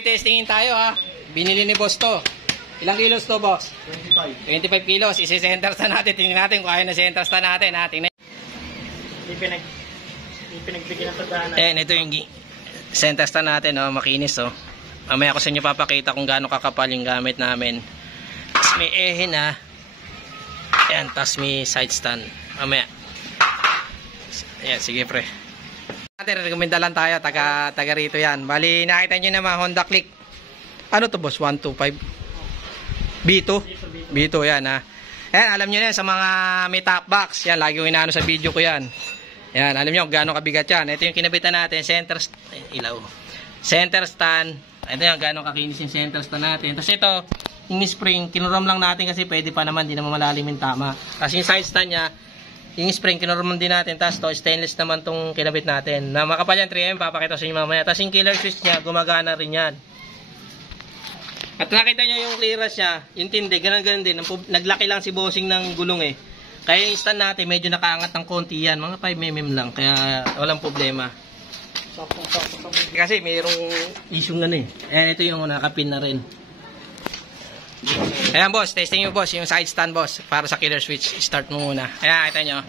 Testingin tayo ha. Binili ni boss to. Ilang kilos to, boss? 25 kilos. Isi-center stand natin. Tingnan natin kung kaya na center stand natin ha. Tingnan. Pinagbigyan ng tadhana. Ito yung center stand natin, oh, makinis, oh. Mamaya ko sa inyo papakita kung gaano kakapal yung gamit namin. Tapos may ehe na. Ayan, tapos may side stand. Mamaya. Ayan, sige pre. Rekomenda lang tayo, taga rito yan. Bali, nakita nyo naman, Honda Click. Ano to, boss? 125 B2? B2 yan, ha. Ayan, alam nyo na yan, sa mga may top box. Yan, lagi ko inaano sa video ko yan. Yan, alam nyo kung gaano kabigat yan. Ito yung kinabitan natin, center stand. Ito yung gaano kakinis yung center stand natin. Tapos ito, yung spring, kinurom lang natin kasi pwede pa naman, di naman malalim yung tama. Tapos yung side stand nya, yung spring, kinurom din natin. Tapos to, stainless naman tong kinabit natin. Na makapal yan, 3M, papakita sa inyo mamaya. Tapos yung killer switch nya, gumagana rin yan. At nakita nyo yung clearance nya, yung tindi, ganun din. Naglaki lang si bossing ng gulong eh. Kaya yung stand natin, medyo nakaangat ng konti yan. Mga 5mm lang, kaya walang problema. Kasi mayroong issue nga eh. Ayan, ito yung nakapin na rin. Ayan boss, testing nyo boss, yung side stand boss, para sa killer switch. Start mo muna. Ayan, kita nyo.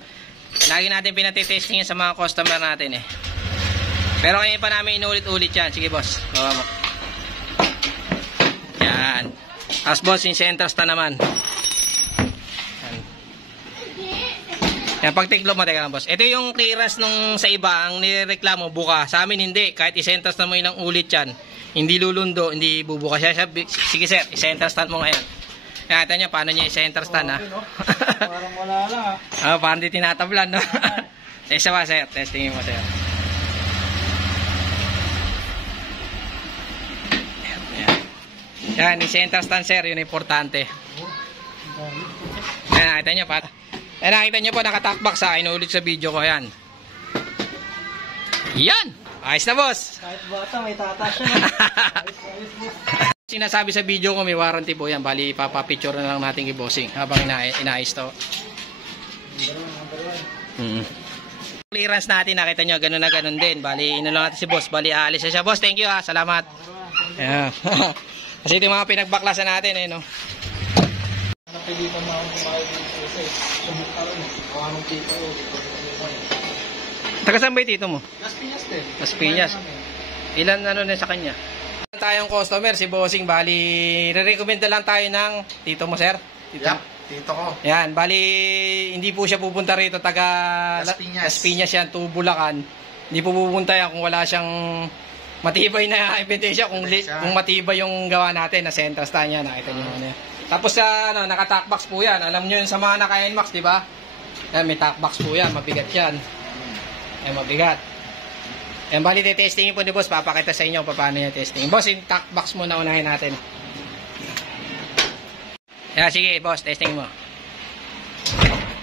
Lagi natin pinatitesting yan sa mga customer natin eh. Pero kaya pa namin inulit-ulit yan. Sige boss, bawa mo. Yan. As boss, yung center stand naman. Yan, pag tiklop mo, teka lang boss. Ito yung clearance nung sa iba, ang nireklamo, buka. Sa amin hindi, kahit i-center stand mo ilang ulit yan, hindi lulundo, hindi bubuka siya. Sige sir, i-center stand mo ngayon. Yan, ito nyo, paano nyo i-center stand ha? Parang wala lang ha. Parang di tinatablan, no? Isa ba sir, testingin mo sir. Yan, i-center stand sir, yun importante. Yan, nakita nyo pa. Yan, nakita nyo po, nakatakbox ha, inuulit sa video ko, yan. Yan! Ayos na boss! Kahit bata, may tata siya. Ayos boss. Sinasabi sa video ko, may warranty po yan. Bali, papapicture na lang natin kay bossing habang inaayos to. Clearance natin, nakita nyo, ganun na ganun din. Bali, ino lang natin si boss. Bali, aalis na siya. Boss, thank you ha, salamat. Yeah. Kasi ito yung mga pinagbaklasan natin eh, no? Nakikita mo ang mga kasi sumukta rin. Anong tito ko. Taga saan ba yung tito mo? Las Piñas din. Las Piñas. Ilan ano na sa kanya? Tayong customer, si bossing. Bali, re-recommenda lang tayo ng tito mo, sir? Tito? Yep, tito ko. Yan, bali, hindi po siya pupunta rito. Taga Las Piñas. Las Piñas yan, to Bulacan. Hindi po pupunta yan kung wala siyang matibay na ebidensya, kung matibay yung gawa natin na center stand niya. Nakita niyo na yan. Tapos sa ano, naka-tackbox po yan. Alam niyo yun sa mga naka-NMAX, di ba? Yan, may tackbox po yan. Mabigat yan. Yan, mabigat. Yan, bali, testingin po ni boss. Papakita sa inyo paano niya testing. Boss, yung tackbox muna unahin natin. Yan, sige, boss, testing mo.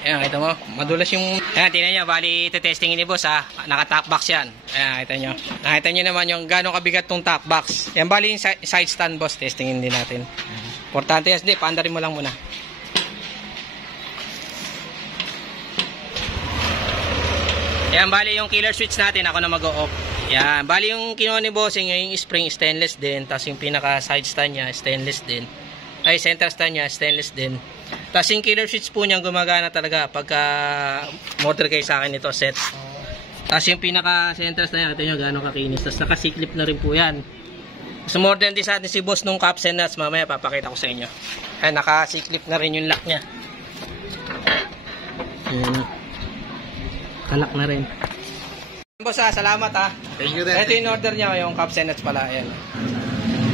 Yan, kita mo. Madulas yung... Yan, tingnan nyo. Bali, testingin ni boss, ha. Naka-tackbox yan. Yan, kita nyo. Nakita nyo naman yung gano'ng kabigat tong tackbox. Yan, bali, yung side stand, boss. Testingin din natin. Importante yan. Hindi, paandarin mo lang muna. Yan, bali yung killer switch natin, ako na mag-o-off. Yan, bali yung kinuha ni bossing, yung spring stainless din, tapos yung pinaka side stand niya, stainless din. Ay, center stand niya, stainless din. Tapos yung killer switch po niya, gumagana talaga pagka motor kayo sa akin ito, set. Tapos yung pinaka center stand niya, ito nyo, gano'ng kakinis. Tapos nakasiklip na rin po yan. So more than this atin si boss nung caps and nuts, mamaya papakita ko sa inyo. Ay, nakasiklip na rin yung lock niya. Ayan na. Kalak na rin. Boss ha, salamat ha. Thank you din. Ito yung order niya, yung cups and nuts pala. Ayan.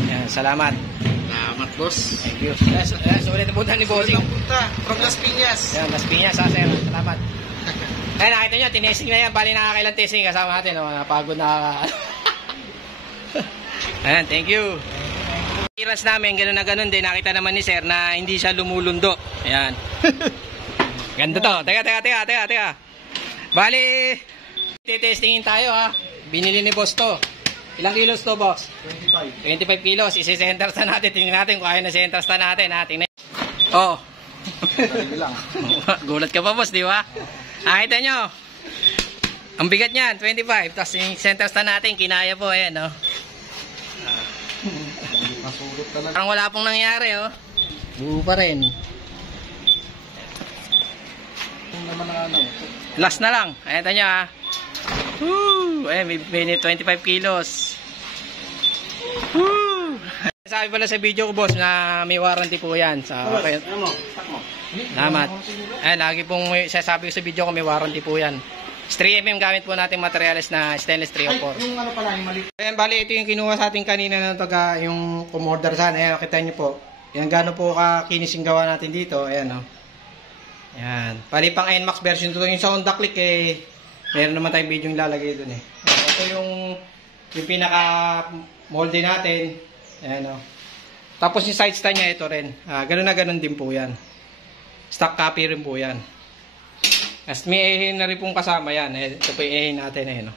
Ayan, salamat. Salamat, boss. Thank you. So ulit na punta ni bossing. Punta from Las Piñas. Ayan, Las Piñas ha, sir. Salamat. Ayan, nakita nyo, tinesting na yan. Bali nakakailang testing kasama natin. Oh, napagod na. Ayan, thank you. Clearance namin, ganun na ganun din. Nakita naman ni sir na hindi siya lumulundo. Ayan. Ganda to. Teka. Bali, titestingin tayo ha. Binili ni boss to. Ilang kilos to, boss? 25 kilos. Isi-center stand natin. Tingnan natin kung kaya na center stand natin ha. Tingnan. Oh. Gulat ka pa, boss, di ba? Nakita nyo. Ang bigat niyan, 25. Tapos yung center stand natin, kinaya po. Ayan, no? Masurot talaga. Parang wala pong nangyari, oh. Buo pa rin. Kung naman ang ano. Last na lang. Ayan nyo, ah. Woo! Ayan, may 25 kilos. Woo! Sabi pala sa video ko, boss, na may warranty po yan. Okay. Salamat. Ayan, lagi pong sasabi ko sa video ko, may warranty po yan. 3mm gamit po natin materials na stainless 304. Yung ano pala, yung mali. Ayan, bali, ito yung kinuha sa atin kanina ng taga, yung kumorder sana. Ayan, kita nyo po. Ayan, gano'n po kakinis yung gawa natin dito. Ayan, oh. Ayan. Bali, pang NMAX version 2. Yung sa Honda Click, eh, meron naman tayong video yung lalagay dun, eh. Ayan, ito yung pinaka-moldy natin. Ayan, oh. Tapos yung side stand niya, ito rin. Gano'n na gano'n din po yan. Stock copy rin po yan. As may ehin na rin pong kasama yan. Ito po yung ehin natin. Eh, no?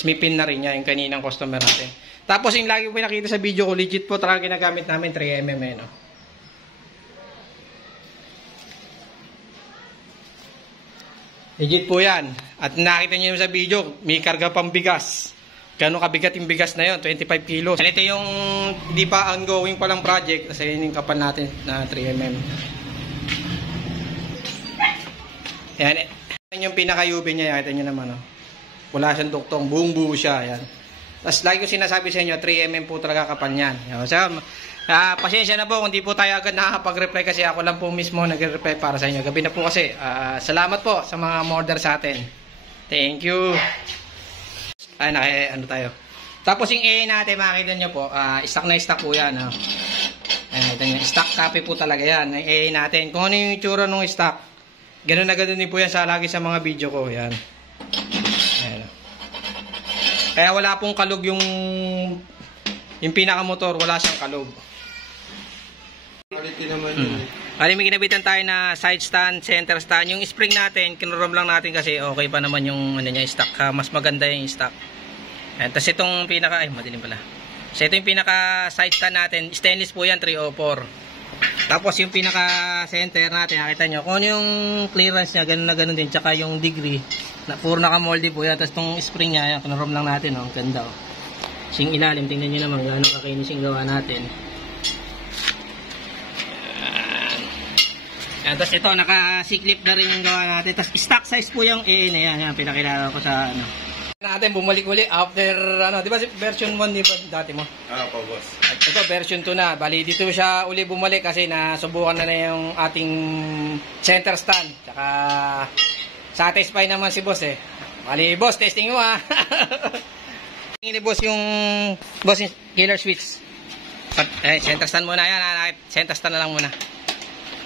May pin na rin niya yung kaninang customer natin. Tapos yung lagi po nakita sa video ko, legit po talaga ginagamit namin 3mm. Eh, no? Legit po yan. At nakita nyo sa video, may karga pang bigas. Gano'ng kabigat yung bigas na yun? 25 kilos. And ito yung di pa ongoing palang project. Kasi yun yung kapal natin na 3mm. Yan, yan yung pinaka-UV niya, ito nyo naman, oh. Wala siyang duktong, buong buo siya, yan. Tapos lagi ko sinasabi sa inyo, 3mm po talaga kapal niyan. So, pasensya na po kung di po tayo agad nakakapag-reply kasi ako lang po mismo nag-reply para sa inyo. Gabi na po kasi. Salamat po sa mga order sa atin. Thank you. Ay, ano tayo. Tapos yung A natin, makikita nyo po, stock na stock po yan. Oh. Ito nyo, stock copy po talaga yan. Yung A natin. Kung ano yung itsura ng stock, ganun na ganun din po yan lagi sa mga video ko. Yan. Ayan. Kaya wala pong kalog yung pinakamotor. Wala siyang kalog. Quality naman yun. May kinabitan tayo na side stand, center stand. Yung spring natin, kinurom lang natin kasi okay pa naman yung ano niya, stock. Mas maganda yung stock. Ayan. Tapos itong pinaka, ay madilim pala. So ito yung pinaka side stand natin. Stainless po yan, 304. Tapos yung pinaka center natin, nakita nyo kung ano yung clearance niya, ganun na ganun din, tsaka yung degree na puro naka-moldy po yan. Tapos itong spring niya, kinurom lang natin, oh, ganda, oh. So yung ilalim, tingnan nyo naman gano'ng kakinis yung gawa natin. Yan. Tapos ito, naka-C-clip na rin yung gawa natin. Tapos stock size po yung AA na yan, yan pinakilala ko sa ano natin, bumalik uli after ano, di ba version 1 di ba dati mo? Po, boss. At ito version 2 na. Bali dito siya uli bumalik kasi nasubukan na yung ating center stand. Tsaka satisfy naman si boss, eh. Bali boss, testing mo, ha. Ini boss yung killer switch. Center stand muna yan, ha. Center stand na lang muna.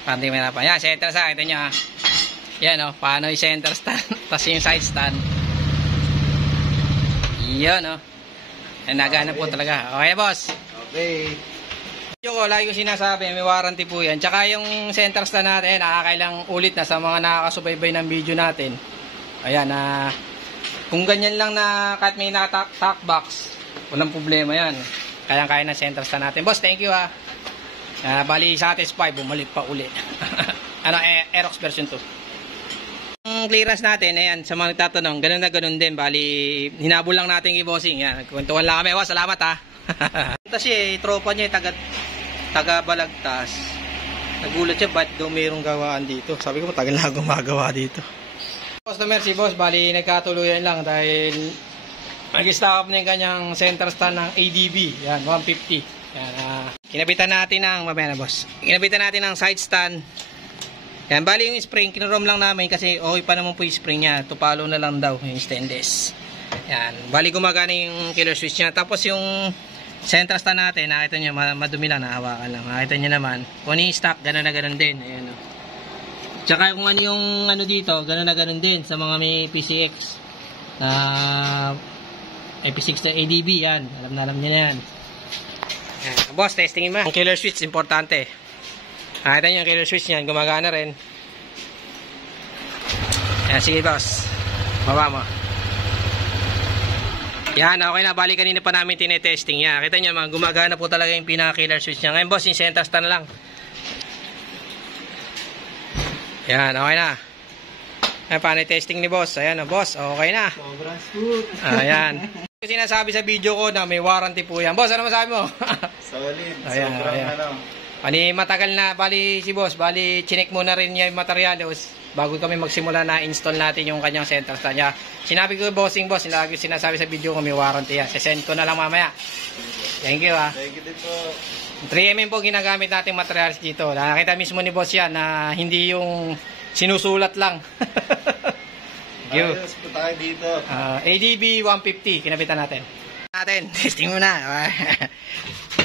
Para hindi mahirapan. Yan, center stand, ito nyo, ha. Yan, oh, paano yung center stand. Tapos yung side stand. Yan, oh. Nagana po talaga. Okay, boss. Okay. Yung ko, lagi ko sinasabi, may warranty po yan. Tsaka yung center stand natin, nakakailang ulit na sa mga nakakasubaybay ng video natin. Ayan, kung ganyan lang na kahit may talk box, walang problema yan. Kayang-kaya ng center stand natin. Boss, thank you, ha. Bali, satisfy, bumalik pa uli. Aerox version 2. Ang clearance natin, ayan, sa mga nagtatanong, ganun na ganun din. Bali, hinabol lang natin kay bossing. Yan, nagkwentuhan lang kami. Salamat, ha. Kasi tropa niya, taga Balagtas. Nagulat siya, ba't daw mayroong gawaan dito? Sabi ko, tagal na gumagawa dito. Customer si boss, bali, nagkatuluyan lang dahil nag-stock up na yung kanyang center stand ng ADB. Yan, 150. Yan, kinabitan natin ng, mamaya na boss. Kinabitan natin ng side stand. Yan, bali yung spring, kinurom lang namin kasi okay pa naman po yung spring niya. Tupalo na lang daw yung stainless. Yan, bali gumagana yung killer switch niya. Tapos yung center stand natin, nakita nyo, madumi lang, nahawakan lang. Nakita nyo naman, kung ano yung stock, gano'n na gano'n din. Ayan, oh. Tsaka kung ano yung ano dito, gano'n na gano'n din sa mga may PCX. MP6 na ADB, yan. Alam nyo na yan. Yan. Boss, testingin mo. Ang killer switch, importante. Nakita nyo yung killer switch niyan, gumagana rin. Yan, sige boss. Baba mo. Yan, okay na. Bali kanina pa namin tinetesting yan. Kita nyo, gumagana po talaga yung pinaka-killer switch niya. Ngayon boss, yung center stand na lang. Yan, okay na. Ayan, paano testing ni boss? Ayan, boss, okay na. Sobrang smooth. Ayan. Sinasabi sa video ko na may warranty po yan. Boss, ano masabi mo? Solid. Ayan, Sobrang ayan. ano. Bali, matagal na, bali si boss, bali, chinek muna rin niya yung materials bago kami magsimula na install natin yung kanyang center stand niya. Sinabi ko, boss, lagi sinasabi sa video ko may warranty yan. Sesend ko na lang mamaya. Thank you, ha. Thank you din po. 3mm po ginagamit nating materials dito. Nakita mismo ni boss yan na hindi yung sinusulat lang. Thank you. Ayos po tayo dito. ADB 150, kinabitan natin. Testing muna.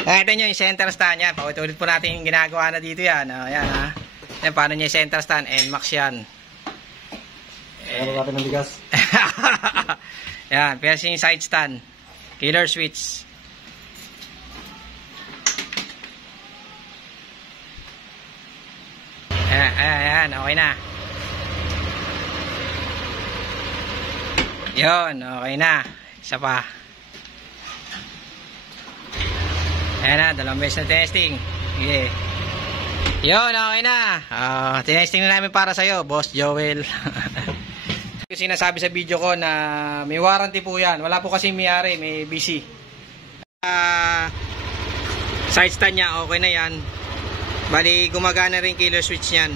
Nakita nyo yung center stand yan. Paulit-ulit po natin yung ginagawa na dito yan. Yan, ha. Yan, paano nyo yung center stand? NMAX yan. Ano natin ng bigas? Yan, piercing side stand. Killer switch. Ayan, okay na. Yun, okay na. Isa pa. Ayan na, dalawang beses na testing. Okay. Yun, okay na. Tinesting na namin para sa'yo, Boss Joel. Yung sinasabi sa video ko na may warranty po yan. Wala po kasi may-ari, may BC. Side stand niya, okay na yan. Bali, gumagana rin killer switch yan.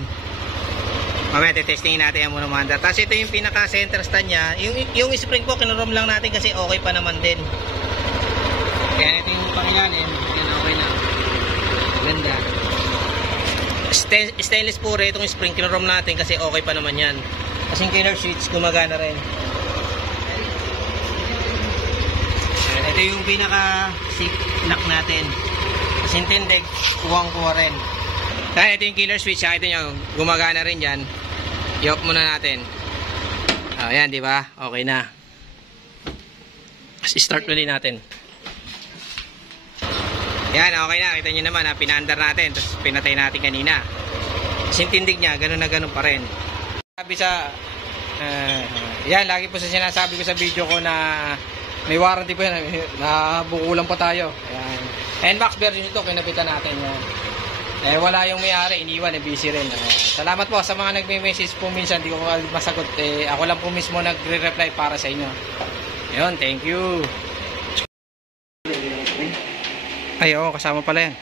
Mamaya, testingin natin yan muna mga. Tapos ito yung pinaka-center stand niya. Yung spring po, kinurom lang natin kasi okay pa naman din. Kaya ito yung pangilalim. Yan, okay na. Ganda. Stainless po rin itong spring. Kinurom natin kasi okay pa naman yan. Kasi yung killer switch, gumagana rin. Yan, ito yung pinaka-seat lock natin. Kasi yung tindig, kuwang-kuwa rin. Kaya ito yung killer switch, ito nyo, gumagana rin dyan. I-off muna natin. Ayan, di ba? Okay na. Start ulit natin. Yan, okay na. Kita nyo naman, pinaandar natin. Tapos pinatay natin kanina. Kasi yung tindig niya, ganun na ganun pa rin. Sabi sa, yan, lagi po sa sinasabi ko sa video ko na may warranty po yan. Nabukulan pa tayo. Ayan. NMAX version ito, kinabitan natin yan. Wala yung may-ari, iniwan, busy rin. Salamat po sa mga nagme-message po minsan, hindi ko masagot. Ako lang po mismo nagre-reply para sa inyo. Ayun, thank you. Ay, oo, kasama pala yan.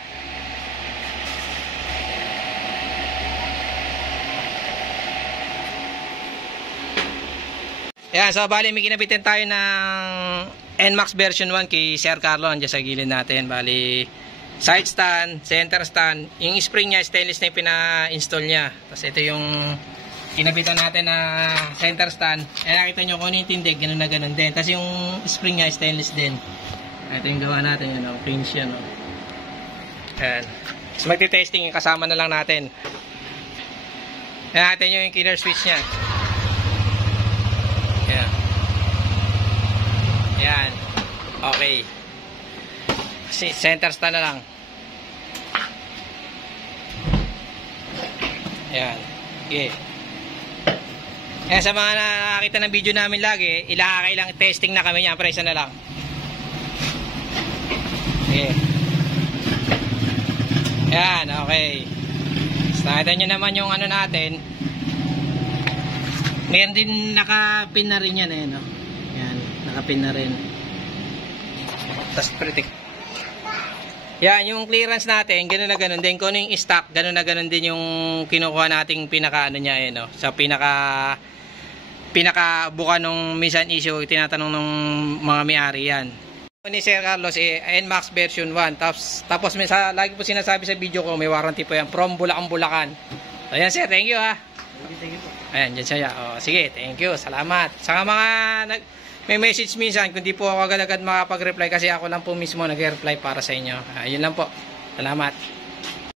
Ayan, so bali may kinabitin tayo ng NMAX version 1 kay Sir Carlo. Andiyan sa gilid natin. Bali, side stand, center stand. Yung spring niya, stainless na yung pina-install niya. Tapos ito yung kinabitan natin na center stand. Nakita nyo kung ano yung tindig, ganun na ganun din. Tapos yung spring niya, stainless din. Ito yung gawa natin, yun, cleans yan. Ayan. Tapos magti-testing, kasama na lang natin. Ayan, natin yung killer switch niya. Ayan. Ayan. Okay. Center stand na lang. Ayan. Okay. Ayan, sa mga nakakita ng video namin lagi, ilakakailang testing na kami niya. Presa na lang. Okay. Ayan, okay. So, nakita nyo naman yung ano natin. Ngayon din nakapin na rin yan eh, no? Ayan, nakapin na rin. Tapos protect. Yan, yung clearance natin, gano'n na gano'n din. Kung ano yung stock, gano'n na gano'n din yung kinukuha nating pinaka ano niya eh, no? Sa pinaka buka nung minsan issue, tinatanong ng mga may-ari yan. Ni Sir Carlos, NMAX version 1. Tapos may lagi po sinasabi sa video ko, may warranty po yan. From Bulacan. Ayan sir, thank you ha. Thank you po. Ayan, dyan siya. Sige, thank you. Salamat. Saka mga may message minsan, kung di po ako agad-agad makapag-reply kasi ako lang po mismo nag-reply para sa inyo. Ayun lang po. Salamat.